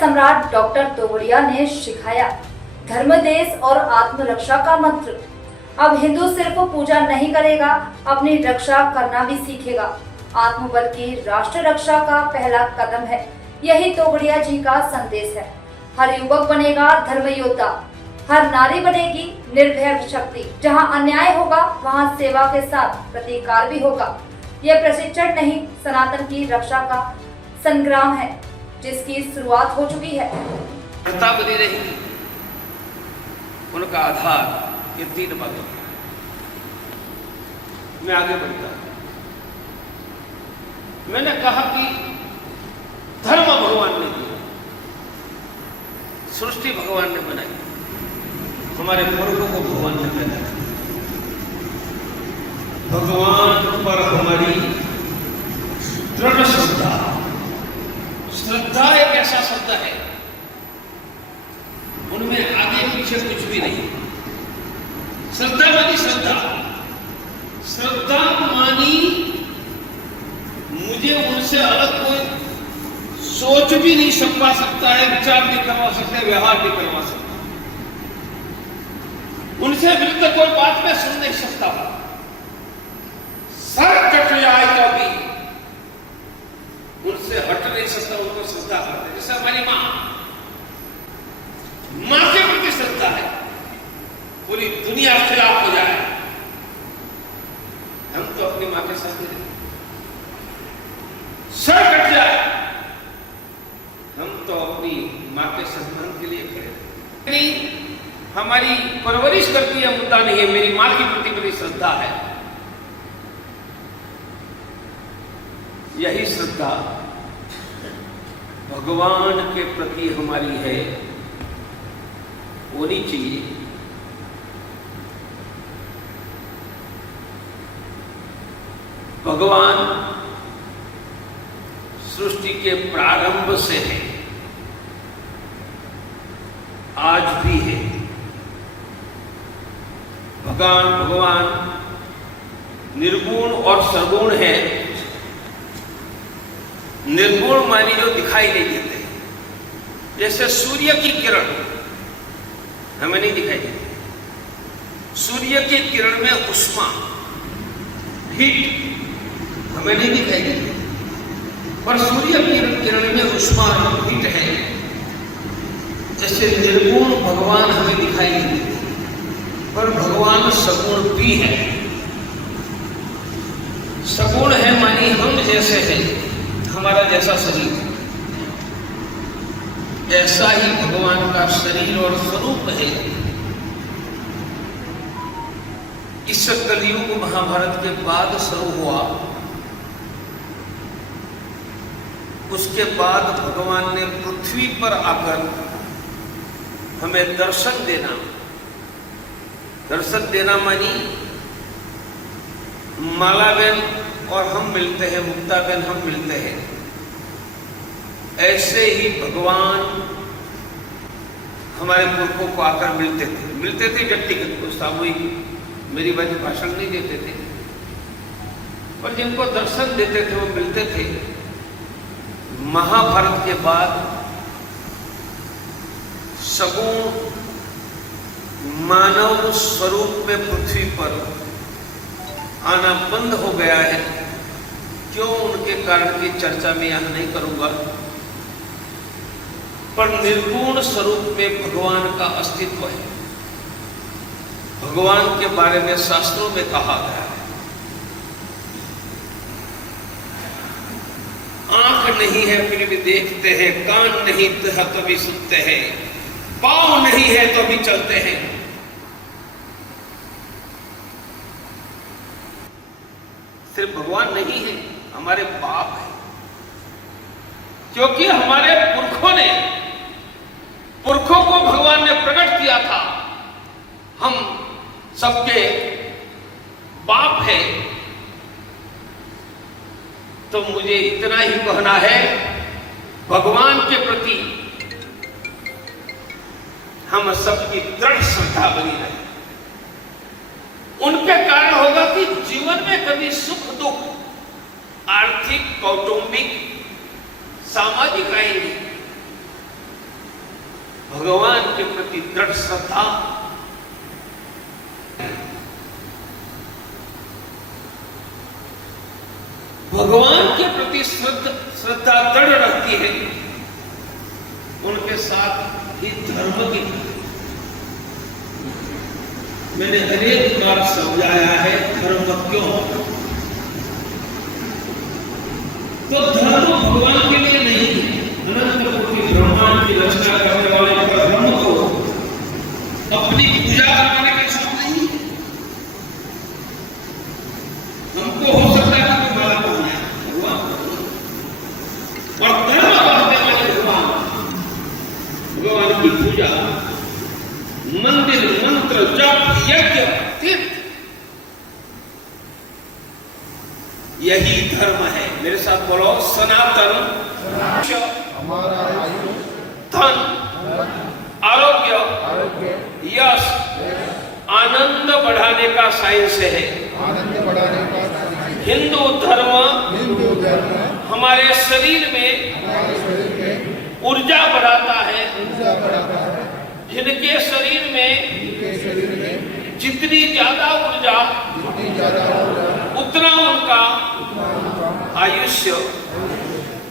सम्राट डॉक्टर तोगड़िया ने सिखाया धर्म, देश और आत्मरक्षा का मंत्र। अब हिंदू सिर्फ पूजा नहीं करेगा, अपनी रक्षा करना भी सीखेगा। आत्मबल की राष्ट्र रक्षा का पहला कदम है, यही तोगड़िया जी का संदेश है। हर युवक बनेगा धर्म योद्धा, हर नारी बनेगी निर्भय शक्ति। जहां अन्याय होगा वहां सेवा के साथ प्रतिकार भी होगा। यह प्रशिक्षण नहीं, सनातन की रक्षा का संग्राम है, जिसकी शुरुआत हो चुकी है। प्रथा बनी रहेगी, उनका आधार ये 3 बातों का। मैं आगे बढ़ता हूं। मैंने कहा कि धर्म भगवान ने दिया, सृष्टि भगवान ने बनाई, हमारे पूर्वों को भगवान ने पैदा किया। भगवान पर हमारी दृढ़ श्रद्धा, श्रद्धा एक ऐसा शब्द है, उनमें आगे पीछे कुछ भी नहीं। श्रद्धा मानी श्रद्धा, श्रद्धा मानी मुझे उनसे अलग कोई सोच भी नहीं सकवा सकता है, विचार नहीं करवा सकता है, व्यवहार नहीं करवा सकता। उनसे विरुद्ध कोई बात में सुन नहीं सकता। सर कट जाए तो भी उनसे हट नहीं सकता, उनको श्रद्धा करते। जैसे हमारी मां के प्रति श्रद्धा है, पूरी दुनिया खिलाफ हो जाए, हम तो अपनी मां के साथ ही रहते। सर कट जाए, हम तो अपनी मां के सम्मान के लिए खड़े। हमारी परवरिश करती है मुद्दा नहीं है, मेरी मां की प्रति मेरी श्रद्धा है। यही श्रद्धा भगवान के प्रति हमारी है, होनी चाहिए। भगवान सृष्टि के प्रारंभ से है, आज भी है। भगवान निर्गुण और सगुण है। निर्गुण मानी जो दिखाई नहीं देते, जैसे सूर्य की किरण हमें नहीं दिखाई देती। सूर्य की किरण में उष्मा, हीट हमें नहीं दिखाई देती, पर सूर्य की किरण में उष्मा हीट है। जैसे निर्गुण भगवान हमें दिखाई नहीं देते, पर भगवान सगुण भी है। सगुण है मानी हम जैसे हैं, हमारा जैसा शरीर, ऐसा ही भगवान का शरीर और स्वरूप है। इस कलयुग महाभारत के बाद शुरू हुआ, उसके बाद भगवान ने पृथ्वी पर आकर हमें दर्शन देना। दर्शन देना मानी मालाबेन और हम मिलते हैं, मुक्ताबेन हम मिलते हैं। ऐसे ही भगवान हमारे पुरखों को आकर मिलते थे व्यक्तिगत को, सामूहिक मेरी बात भाषण नहीं देते थे, पर जिनको दर्शन देते थे वो मिलते थे। महाभारत के बाद सगुण मानव स्वरूप में पृथ्वी पर आना बंद हो गया है। क्यों, उनके कारण की चर्चा में यहां नहीं करूंगा, पर निर्गुण स्वरूप में भगवान का अस्तित्व है। भगवान के बारे में शास्त्रों में कहा गया है, आंख नहीं है फिर भी देखते हैं, कान नहीं तो भी सुनते हैं, पांव नहीं है तो भी चलते हैं। सिर्फ भगवान नहीं है, हमारे बाप है, क्योंकि हमारे पुरखों को भगवान ने प्रकट किया था। हम सबके बाप है। तो मुझे इतना ही कहना है, भगवान के प्रति हम सबकी दृढ़ श्रद्धा बनी रहे। उनके कारण होगा कि जीवन में कभी सुख दुख, आर्थिक, कौटुंबिक, सामाजिक आएंगे, भगवान के प्रति दृढ़ श्रद्धा, भगवान के प्रति श्रद्धा दृढ़ रहती है, उनके साथ ही धर्म की, मैंने अनेक बार समझाया है धर्म क्यों। तो धर्म भगवान के लिए नहीं है, अनंत कोटि ब्रह्मांड की रचना करने वाले ब्रह्म को अपनी पूजा करने के साथ नहीं। हमको हो सकता है कि माला पहनाया भगवान, और धर्म करने वाले भगवान की पूजा, मंदिर, मंत्र, जप, यज्ञ, तीर्थ, यही धर्म है। मेरे साथ बोलो, सनातन हमारा आयु, धन, आरोग्य, यश, आनंद बढ़ाने का साइंस है। आनंद बढ़ाने का हिंदू धर्म हमारे शरीर में ऊर्जा बढ़ाता है। जिनके शरीर में जितनी ज्यादा ऊर्जा उतना उनका आयुष्य,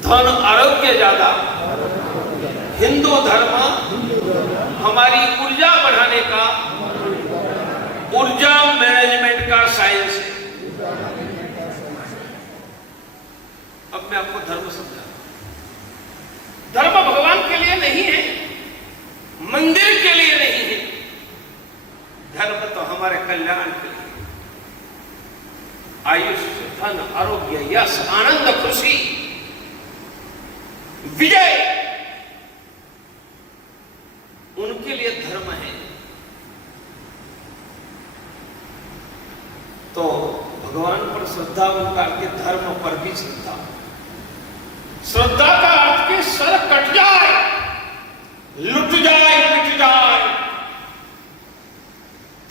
धन, आरोग्य ज्यादा। हिंदू धर्म हमारी ऊर्जा बढ़ाने का, ऊर्जा मैनेजमेंट का साइंस है। अब मैं आपको धर्म समझा। धर्म भगवान के लिए नहीं है, मंदिर के लिए नहीं है। धर्म तो हमारे कल्याण के लिए, आयुष्य, धन, आरोग्य, यश, आनंद, खुशी, विजय, उनके लिए धर्म है। तो भगवान पर श्रद्धा उनका के धर्म पर भी श्रद्धा। श्रद्धा का अर्थ के सर कट जाए, लुट जाए, मिट जाए,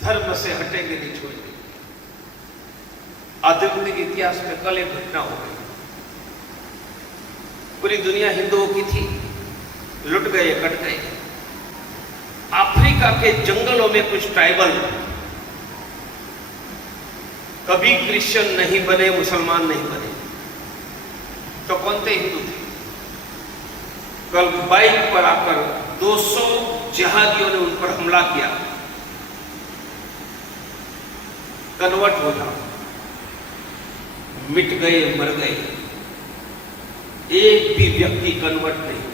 धर्म से हटेंगे नहीं, छोड़ेंगे। आधुनिक इतिहास में कल एक घटना हो गई। पूरी दुनिया हिंदुओं की थी, लुट गए, कट गए। अफ्रीका के जंगलों में कुछ ट्राइबल कभी क्रिश्चियन नहीं बने, मुसलमान नहीं बने, तो कौन थे? हिंदू थे। कल बाइक पर आकर 200 जिहादियों ने उन पर हमला किया। कन्वर्ट हो जाओ, मिट गए, मर गए। एक भी व्यक्ति कन्वर्ट नहीं हुआ।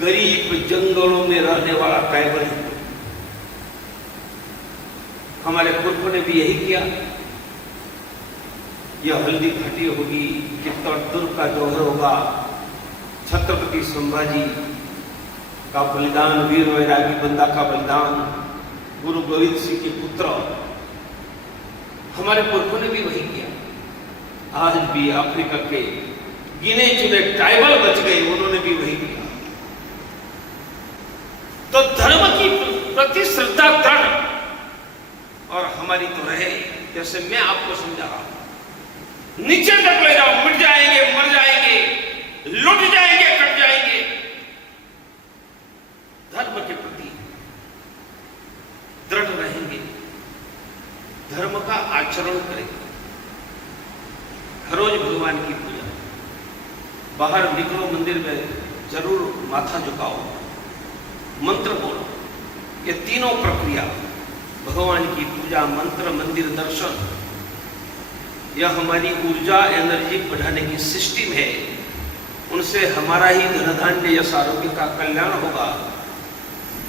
गरीब जंगलों में रहने वाला ट्राइबल हिंदू। हमारे पुरखों ने भी यही किया। यह हल्दी घाटी होगी, चित्तौड़गढ़ का जौहर होगा, छत्रपति संभाजी का बलिदान, वीर वैरागी बंदा का बलिदान, गुरु गोविंद सिंह के पुत्र, हमारे पुरखों ने भी वही किया। आज भी अफ्रीका के गिने चुने ट्राइबल बच गए, उन्होंने भी वही किया। तो धर्म की प्रति श्रद्धा दृढ़ और हमारी तो रहे, जैसे मैं आपको समझा रहा हूं। नीचे तक ले जाओ, मिट जाएंगे, मर जाएंगे, लुट जाएंगे, कट जाएंगे। धर्म के प्रति दृढ़ रहेंगे, धर्म का आचरण करेंगे। हर रोज भगवान की पूजा, बाहर निकलो, मंदिर में जरूर माथा झुकाओ, मंत्र बोलो। ये तीनों प्रक्रिया, भगवान की पूजा, मंत्र, मंदिर, दर्शन, यह हमारी ऊर्जा, एनर्जी बढ़ाने की सिस्टम है। उनसे हमारा ही धन धान्य, यश, आरोग्य का कल्याण होगा।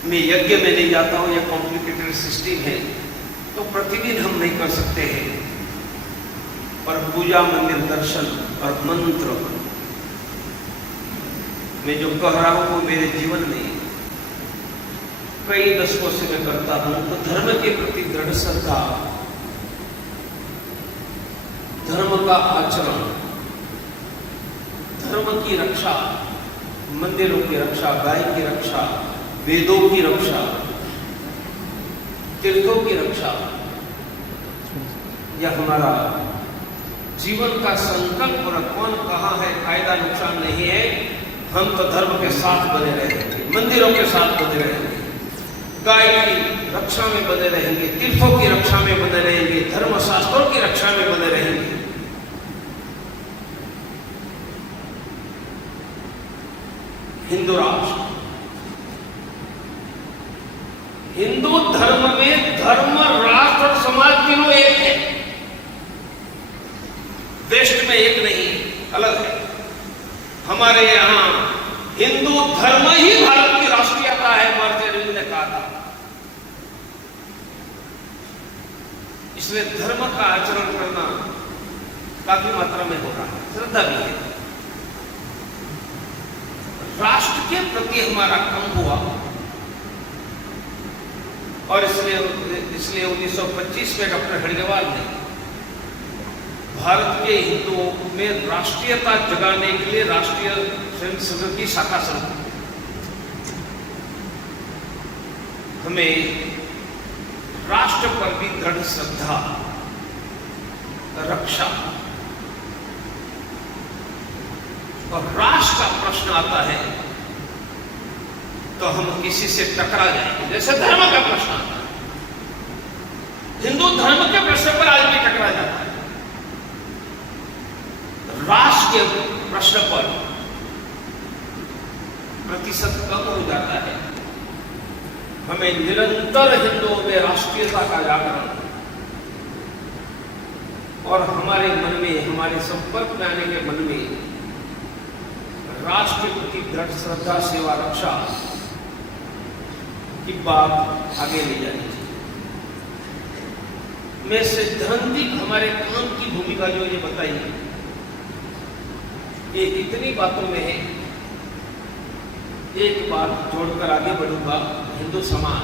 मैं यज्ञ में नहीं जाता हूं, यह कॉम्प्लिकेटेड सिस्टम है, तो प्रतिदिन हम नहीं कर सकते हैं। पर पूजा, मंदिर, दर्शन और मंत्र मैं जो कह रहा हूं वो मेरे जीवन में कई दशकों से मैं करता हूं। तो धर्म के प्रति दृढ़ श्रद्धा, धर्म का आचरण, धर्म की रक्षा, मंदिरों की रक्षा, गाय की रक्षा, वेदों की रक्षा, तीर्थों की रक्षा, यह हमारा जीवन का संकल्प। और कौन कहाँ है, फायदा नुकसान नहीं है, हम तो धर्म के साथ बने रहे। मंदिरों के साथ बने रहेंगे, गाय की रक्षा में बने रहेंगे, तीर्थों की रक्षा में बने रहेंगे, धर्मशास्त्रों की रक्षा में बने रहेंगे। हिंदू राष्ट्र, हिंदू धर्म में धर्म, राष्ट्र और समाज तीनों एक है। वेस्ट में एक नहीं, अलग है। हमारे यहां हिंदू धर्म ही भारत की राष्ट्रीयता है, महर्षि अरविंद ने कहा था। इसलिए धर्म का आचरण करना काफी मात्रा में हो रहा है, श्रद्धा भी है। राष्ट्र के प्रति हमारा कम हुआ और इसलिए 1925 में डॉक्टर हेडगेवार ने भारत के हिंदुओं में राष्ट्रीयता जगाने के लिए राष्ट्रीय स्वयं सेवक की शाखा शुरू की। हमें राष्ट्र पर भी दृढ़ श्रद्धा, रक्षा, और राष्ट्र का प्रश्न आता है तो हम किसी से टकरा जाएंगे। जैसे धर्म का प्रश्न आता है, हिंदू धर्म के प्रश्न पर आज भी टकरा जाता है। राष्ट्र के प्रश्न पर प्रतिशत कम हो जाता है। हमें निरंतर हिंदुओं में राष्ट्रीयता का जागरण और हमारे मन में, हमारे संपर्क में आने के मन में राष्ट्र के प्रति दृढ़ श्रद्धा, सेवा, रक्षा की बात आगे ले जानी चाहिए। मैं सैद्धांतिक हमारे काम की भूमिका जो ये बताई, ये इतनी बातों में है। एक बात जोड़कर आगे बढ़ूंगा। हिंदू समाज,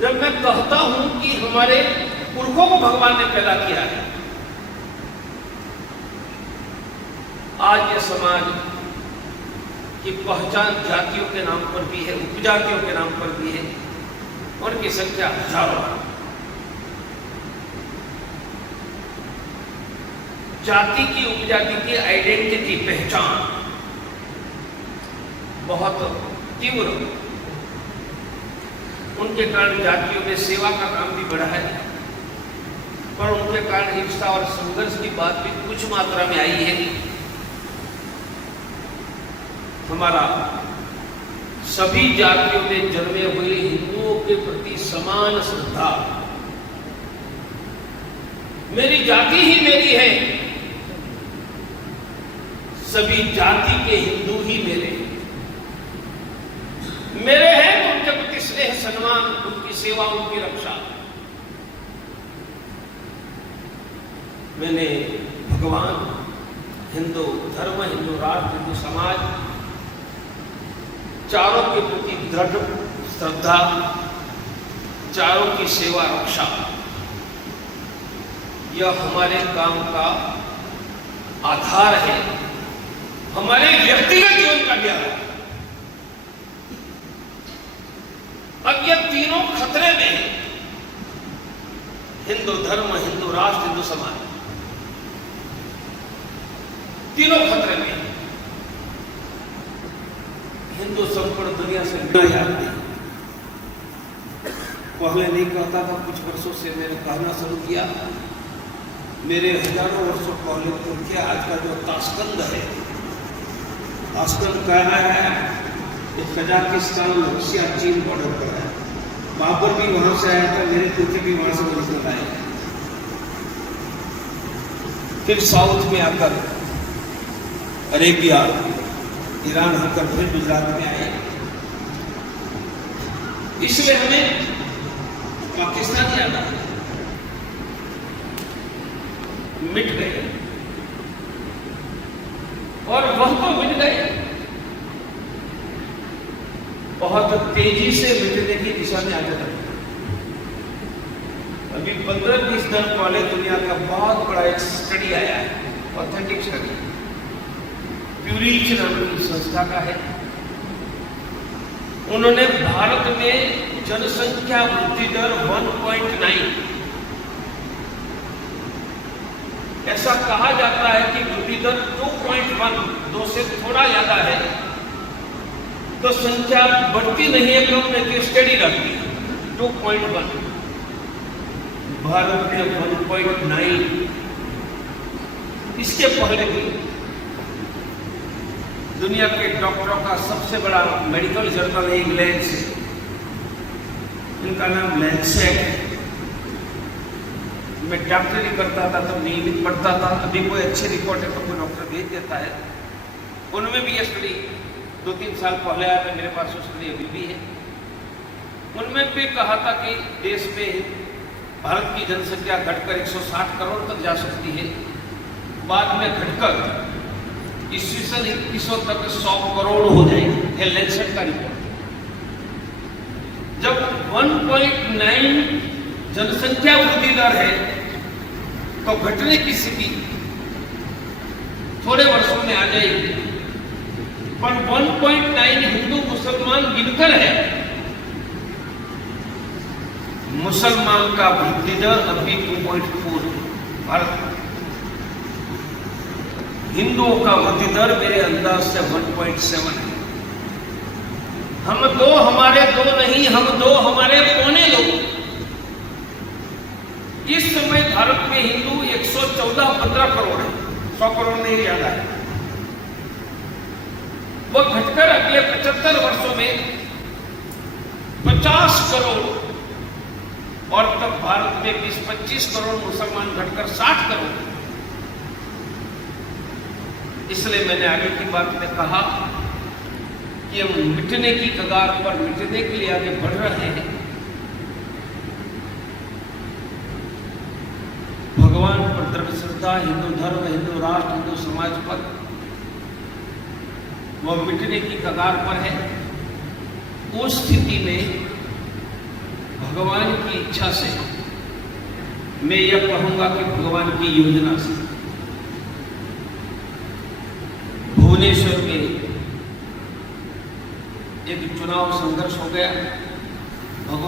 जब मैं कहता हूं कि हमारे पुरखों को भगवान ने पैदा किया है, आज ये समाज की पहचान जातियों के नाम पर भी है, उपजातियों के नाम पर भी है, उनकी संख्या हजारों है। जाति की, उपजाति की आइडेंटिटी, पहचान बहुत तीव्र, उनके कारण जातियों में सेवा का काम भी बढ़ा है, पर उनके कारण हिंसा और संघर्ष की बात भी कुछ मात्रा में आई है। हमारा सभी जातियों में जन्मे हुए हिंदुओं के प्रति समान श्रद्धा, मेरी जाति ही मेरी है, सभी जाति के हिंदू ही मेरे हैं, तो उनके प्रति स्नेह, सम्मान, उनकी सेवा, उनकी रक्षा। मैंने भगवान, हिंदू धर्म, हिंदू राष्ट्र, हिंदू समाज, चारों के प्रति दृढ़ श्रद्धा, चारों की सेवा, रक्षा, यह हमारे काम का आधार है, हमारे व्यक्तिगत जीवन का ज्ञान है। अब ये तीनों खतरे में है, हिंदू धर्म, हिंदू राष्ट्र, हिंदू समाज, तीनों खतरे में। हिंदू संपूर्ण दुनिया से याद नहीं, पहले नहीं कहता था, कुछ वर्षों से मैंने कहना शुरू किया। मेरे हजारों वर्षों पहले तुर्की, आज का जो ताशकंद है, ताशकंद कहना है कजाकिस्तान, रशिया, चीन बॉर्डर पर है। बाबर भी वहां से आया था, मेरे तुर्की भी वहां से ओरिजिनल आए। फिर साउथ में आकर अरेबिया, ईरान होकर फिर गुजरात में आए। इसलिए हमें पाकिस्तान याद आया, मिट गए, और वह तो मिट गए, बहुत तेजी से मिटने की दिशा में आगे बढ़े। अभी 15-20 दिन पहले दुनिया का बहुत बड़ा एक स्टडी आया है, ऑथेंटिक स्टडी, प्यूरिच नाम की संस्था का है। उन्होंने भारत में जनसंख्या वृद्धि दर 1.9, ऐसा कहा जाता है कि वृद्धि दर 2.1, 2 से थोड़ा ज्यादा है, तो संख्या बढ़ती नहीं है, कम नहीं कि स्टडी रहती है। 2.1, भारत में 1.9। इसके पहले भी दुनिया के डॉक्टरों का सबसे बड़ा मेडिकल जर्नल है इंग्लैंड से, इनका नाम लैंसेट है। मैं डॉक्टरी करता था तो नियमित पढ़ता था, अभी कोई अच्छी रिपोर्ट है तो कोई डॉक्टर भेज देता है। उनमें भी ये स्टडी 2-3 साल पहले आया था, मेरे पास स्टडी अभी भी है। उनमें भी कहा था कि देश में भारत की जनसंख्या घटकर 160 करोड़ तक जा सकती है, बाद में घटकर ईस्वीसन 2100 तक 100 करोड़ हो जाएगी। ये लैंसेट का रिपोर्ट। जब 1.9 जनसंख्या वृद्धि दर है तो घटने की स्थिति थोड़े वर्षों में आ जाएगी, पर 1.9 हिंदू मुसलमान गिनकर है। मुसलमान का वृद्धि दर अभी 2.4 भारत, हिंदुओं का वृद्धि दर मेरे अंदाज से 1.7 है। हम दो हमारे दो नहीं, हम दो हमारे पौने लोग। इस समय भारत में हिंदू 114-15 करोड़ है, 100 करोड़ नहीं ज्यादा है। वो घटकर अगले 75 वर्षों में 50 करोड़, और तब भारत में 20-25 करोड़ मुसलमान घटकर 60 करोड़। इसलिए मैंने आगे की बात में कहा कि हम मिटने की कगार पर, मिटने के लिए आगे बढ़ रहे हैं। भगवान पर दृढ़ श्रद्धा, हिंदू धर्म, हिंदू राष्ट्र, हिंदू समाज पर वह मिटने की कगार पर है। उस स्थिति में भगवान की इच्छा से, मैं यह कहूंगा कि भगवान की योजना से, भुवनेश्वर में एक चुनाव संघर्ष हो गया। भगवान